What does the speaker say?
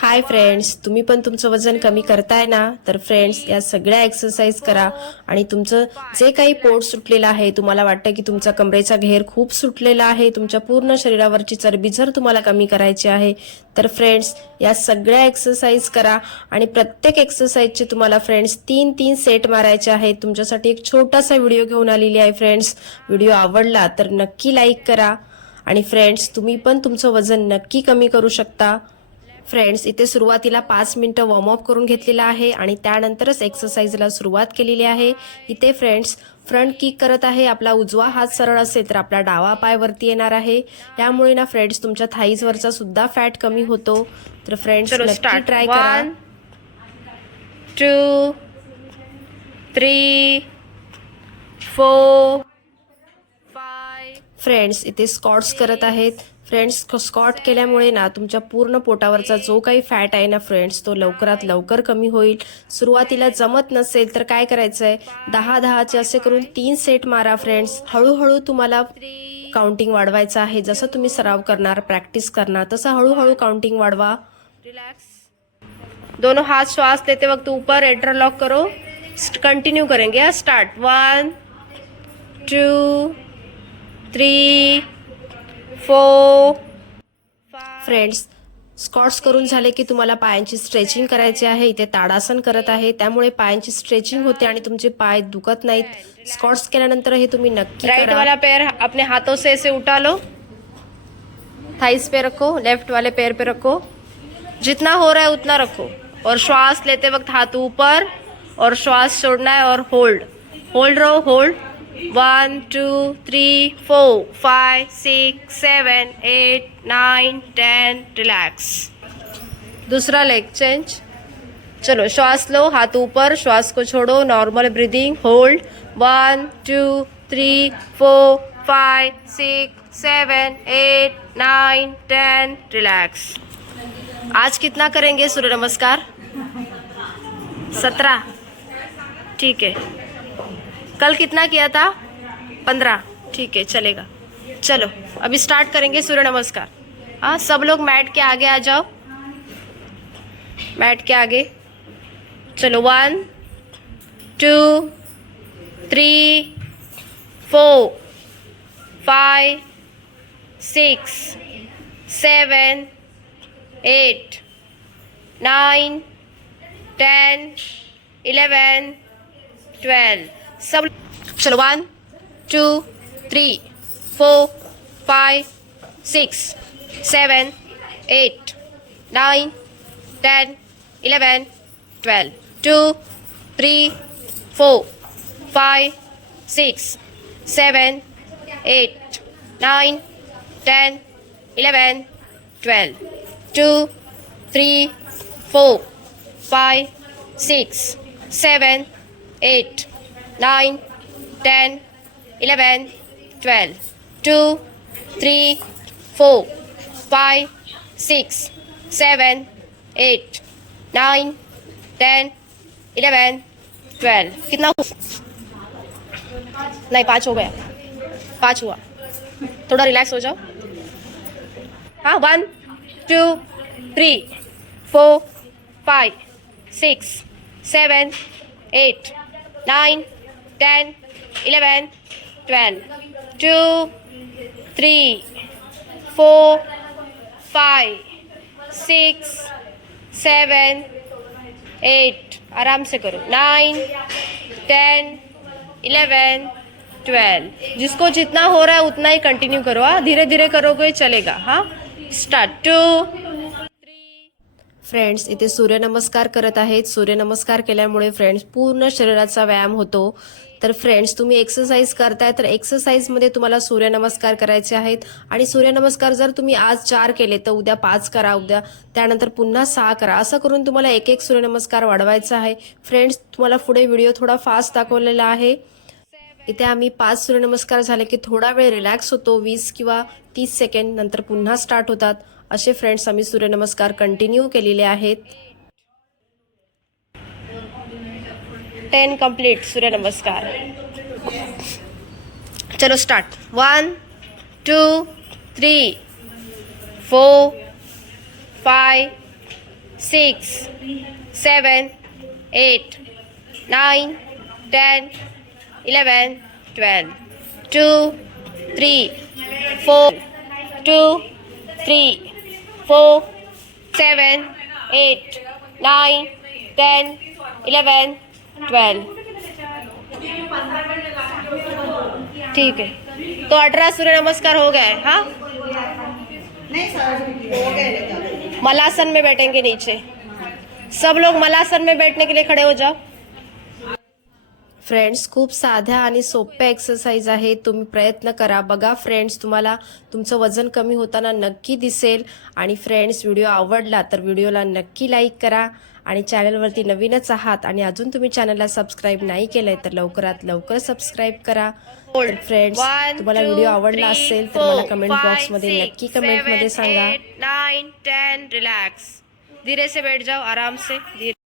Hi friends तुम्ही पण तुमचं वजन कमी करताय ना? तर फ्रेंड्स या सगळ्या एक्सरसाइज करा. आणि तुमचं जे काही पोट सुटलेलं आहे तुम्हाला वाटतं की तुमचा कमरेचा घेर खूप सुटलेला आहे तुमच्या पूर्ण शरीरावरची चरबी जर तुम्हाला कमी करायची आहे तर फ्रेंड्स या सगळ्या एक्सरसाइज करा. आणि प्रत्येक एक्सरसाइजचे तुम्हाला फ्रेंड्स तीन तीन सेट मारायचे आहेत. तुमच्यासाठी एक छोटासा व्हिडिओ घेऊन आलेली आहे फ्रेंड्स व्हिडिओ आवडला तर नक्की लाईक करा. आणि फ्रेंड्स तुम्ही पण तुमचं वजन नक्की कमी करू शकता. फ्रेंड्स इथे सुरुवातीला पाच मिनिटं वॉर्मअप करून घेतलेलं आहे आणि त्यानंतरच एक्सरसाइजला सुरुवात केलेली आहे. इथे फ्रेंड्स फ्रंट किक करत आहे आपला उजवा हात सरळ असेल तर आपला डावा पाय वरती येणार आहे. त्यामुळे ना फ्रेंड्स तुमच्या थाईजवरचा सुद्धा फॅट कमी होतो. तर फ्रेंड्स नक्की ट्राय करा. टू थ्री फोर फ्रेंड्स इथे स्कॉट्स करत आहेत. फ्रेंड्स स्कॉट केल्यामुळे ना तुमच्या पूर्ण पोटावरचा जो काही फॅट आहे ना फ्रेंड्स तो लवकरात लवकर कमी होईल. सुरुवातीला जमत नसेल तर काय करायचं आहे दहा दहाचे असे करून तीन सेट मारा फ्रेंड्स हळूहळू तुम्हाला काउंटिंग वाढवायचं आहे. जसं तुम्ही सराव करणार प्रॅक्टिस करणार तसं हळूहळू काउंटिंग वाढवा. रिलॅक्स दोनों हाथ श्वास लेते वक्त ऊपर इंटरलॉक करो. कंटिन्यू करेंगे. Start one two three four friends squats करून झाले की तुम्हाला पायांची स्ट्रेचिंग करायची आहे. इथे ताडासन करत आहे. त्यामुळे पायांची स्ट्रेचिंग होते आणि तुमचे पाय दुखत नाहीत. स्कॉट्स केल्यानंतर हे तुम्ही नक्की राइट. वाला पैर अपने हाथों से ऐसे उठा लो. थाइस पे रखो लेफ्ट वाले पैर पे रखो. जितना हो रहा है उतना रखो. और श्वास लेते वक्त हाथ ऊपर और श्वास छोड़ना है और होल्ड होल्ड रहो hold one two three four five six seven eight nine ten relax दूसरा लेग चेंज चलो, श्वास लो, हाथ ऊपर, श्वास को छोड़ो normal breathing hold one two three four five six seven eight nine ten relax आज कितना करेंगे? सूर्य नमस्कार? सत्रह. ठीक है. कल कितना किया था? पंद्रह। ठीक है, चलेगा। चलो, अभी स्टार्ट करेंगे सूर्य नमस्कार। हाँ सब लोग मैट के आगे आ जाओ। मैट के आगे। चलो one two three four five six seven eight nine ten eleven twelve seven. Chalo, one, two, three, four, five, six, seven, eight, nine, ten, eleven, twelve, two, three, four, five, six, seven, eight, nine, ten, eleven, twelve, two, three, four, five, six, seven, eight. Nine ten eleven twelve two three four five six seven eight nine ten eleven twelve कितना हुआ नहीं पाँच हो गया पाँच हुआ थोड़ा relax हो जाओ हाँ one two three four five six seven eight nine ten eleven twelve two three four five six seven eight आराम से करो नाइन टेन इलेवन ट्वेल्व जिसको जितना हो रहा है उतना ही कंटिन्यू करो हाँ? धीरे धीरे करोगे चलेगा हाँ? स्टार्ट टू फ्रेंड्स इथे सूर्यनमस्कार करत आहेत. सूर्यनमस्कार केल्यामुळे फ्रेंड्स पूर्ण शरीराचा व्यायाम होतो. तर फ्रेंड्स तुम्ही एक्सरसाइज करताय तर एक्सरसाइजमध्ये तुम्हाला सूर्यनमस्कार करायचे आहेत. आणि सूर्यनमस्कार जर तुम्ही आज चार केले तर उद्या पाच करा उद्या त्यानंतर पुन्हा सहा करा. असं करून तुम्हाला एक एक सूर्यनमस्कार वाढवायचा आहे. फ्रेंड्स तुम्हाला पुढे व्हिडिओ थोडा फास्ट दाखवलेला आहे. इथे आम्ही पाच सूर्यनमस्कार झाले की थोडा वेळ रिलॅक्स होतो. वीस किंवा तीस सेकंड नंतर पुन्हा स्टार्ट होतात. असे फ्रेंड्स आम्ही सूर्यनमस्कार कंटिन्यू केलेले आहेत. टेन कंप्लीट सूर्य नमस्कार चलो start one two three four five six seven eight nine ten eleven twelve two three four two three four seven eight nine ten eleven twelve. ठीक है। तो अठारह सूर्य नमस्कार हो गए हाँ? मलासन में बैठेंगे नीचे। सब लोग मलासन में बैठने के लिए खड़े हो जाओ। फ्रेंड्स खूप साध्या आणि सोप्या एक्सरसाइज आहेत. तुम्ही प्रयत्न करा. बघा फ्रेंड्स तुम्हाला तुमचं वजन कमी होताना नक्की दिसेल. आणि फ्रेंड्स व्हिडिओ आवडला तर व्हिडिओला नक्की लाईक करा. आणि चॅनलवरती नवीनच आहात आणि अजून तुम्ही चॅनलला सबस्क्राईब नाही केलंय तर लवकरात लवकर सबस्क्राईब करा. फ्रेंड्स तुम्हाला व्हिडिओ आवडला असेल तर मला कमेंट बॉक्समध्ये नक्की कमेंटमध्ये सांगा. nine, ten, रिलैक्स धीरे से बैठ जाओ आराम से. धीरे